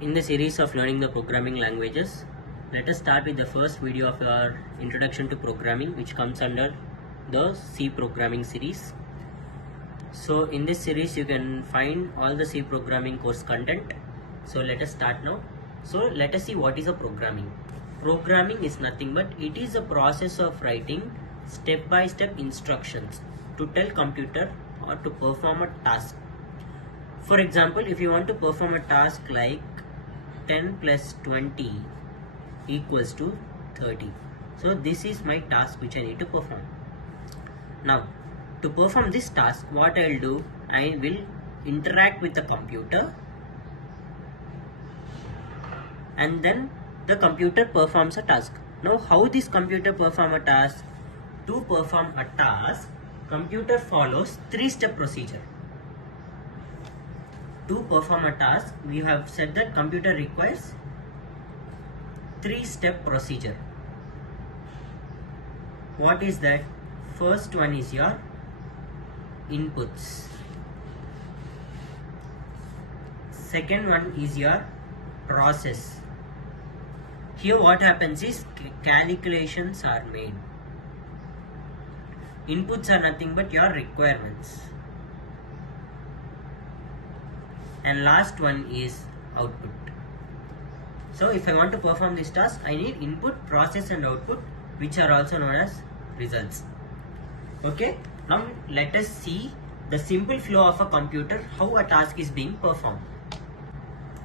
In the series of learning the programming languages, let us start with the first video of our introduction to programming, which comes under the C programming series. So in this series you can find all the C programming course content. So let us start now. So let us see what is a programming. Programming is nothing but it is a process of writing step-by-step instructions to tell computer or to perform a task. For example, if you want to perform a task like 10 plus 20 equals to 30. So this is my task which I need to perform. Now to perform this task, what I will do, I will interact with the computer and then the computer performs a task. Now how this computer perform a task? To perform a task, computer follows 3-step procedure. To perform a task, we have said that computer requires 3-step procedure. What is that? First one is your inputs. Second one is your process. Here what happens is calculations are made. Inputs are nothing but your requirements. And last one is output. So if I want to perform this task, I need input, process and output, which are also known as results. Okay, now let us see the simple flow of a computer, how a task is being performed.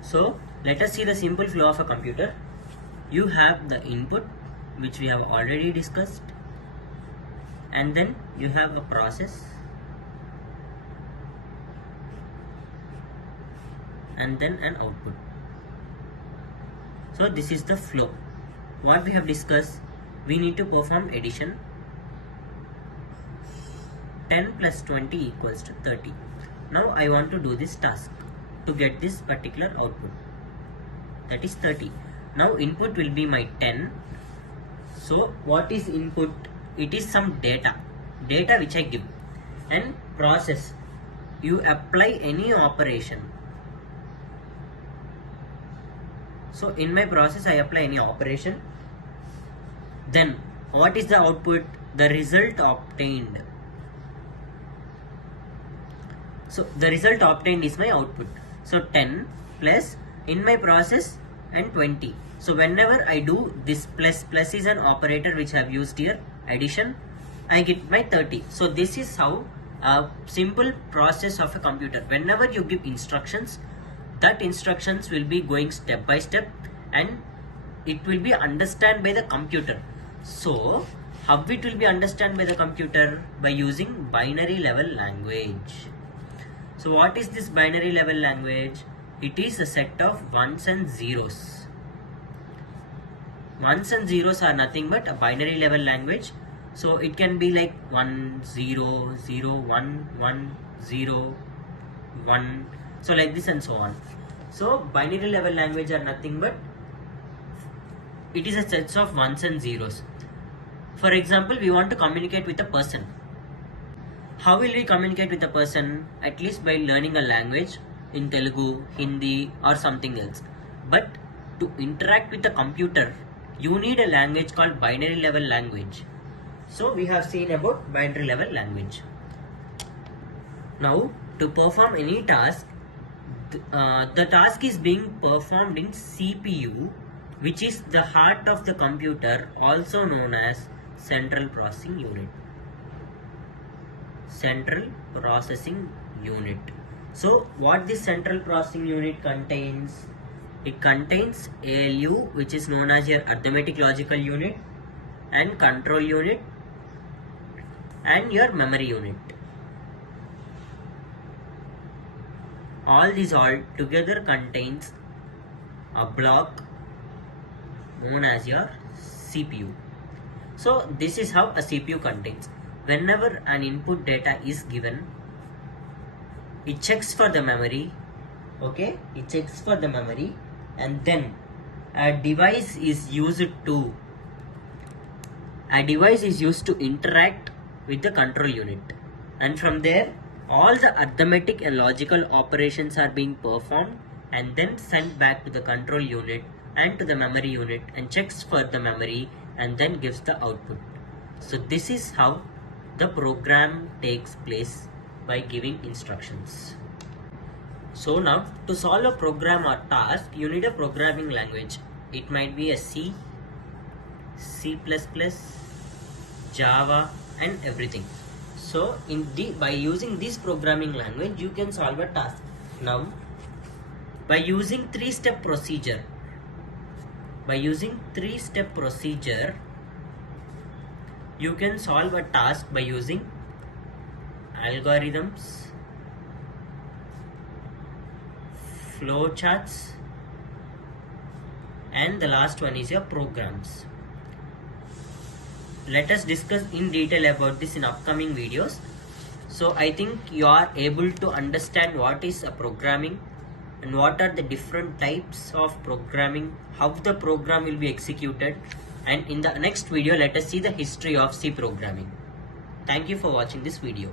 So let us see the simple flow of a computer. You have the input, which we have already discussed, and then you have a process, and then an output. So this is the flow. What we have discussed, we need to perform addition. 10 plus 20 equals to 30. Now I want to do this task to get this particular output, that is 30. Now input will be my 10. So what is input? It is some data which I give. And process, you apply any operation. So in my process I apply any operation. Then what is the output? The result obtained. So the result obtained is my output. So 10 plus in my process and 20. So whenever I do this plus is an operator which I have used here, addition, I get my 30. So this is how a simple process of a computer. Whenever you give instructions, that instructions will be going step by step and it will be understood by the computer. So how it will be understood by the computer? By using binary level language. So what is this binary level language? It is a set of ones and zeros. Ones and zeros are nothing but a binary level language. So it can be like 1 0 0 1 1 0 1. So like this and so on. So binary level language are nothing but it is a set of ones and zeros. For example, we want to communicate with a person. How will we communicate with a person? At least by learning a language in Telugu, Hindi or something else. But to interact with the computer, you need a language called binary level language. So we have seen about binary level language. Now to perform any task, the task is being performed in CPU, which is the heart of the computer, also known as central processing unit. Central processing unit. So what this central processing unit contains? It contains ALU, which is known as your arithmetic logical unit, and control unit, and your memory unit. All these all together contains a block known as your CPU. So this is how a CPU contains. Whenever an input data is given, it checks for the memory. Okay, it checks for the memory, and then a device is used to interact with the control unit, and from there all the arithmetic and logical operations are being performed and then sent back to the control unit and to the memory unit and checks for the memory and then gives the output. So this is how the program takes place by giving instructions. So now to solve a program or task, you need a programming language. It might be a C, C++, Java and everything. So by using this programming language, you can solve a task. Now by using three-step procedure, you can solve a task by using algorithms, flowcharts, and the last one is your programs. Let us discuss in detail about this in upcoming videos. So I think you are able to understand what is a programming and what are the different types of programming, how the program will be executed, and in the next video let us see the history of C programming. Thank you for watching this video.